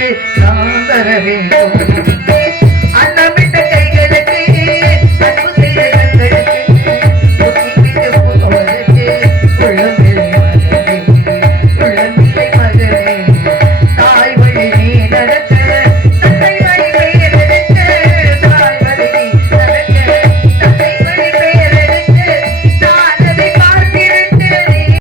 के चाँद रहे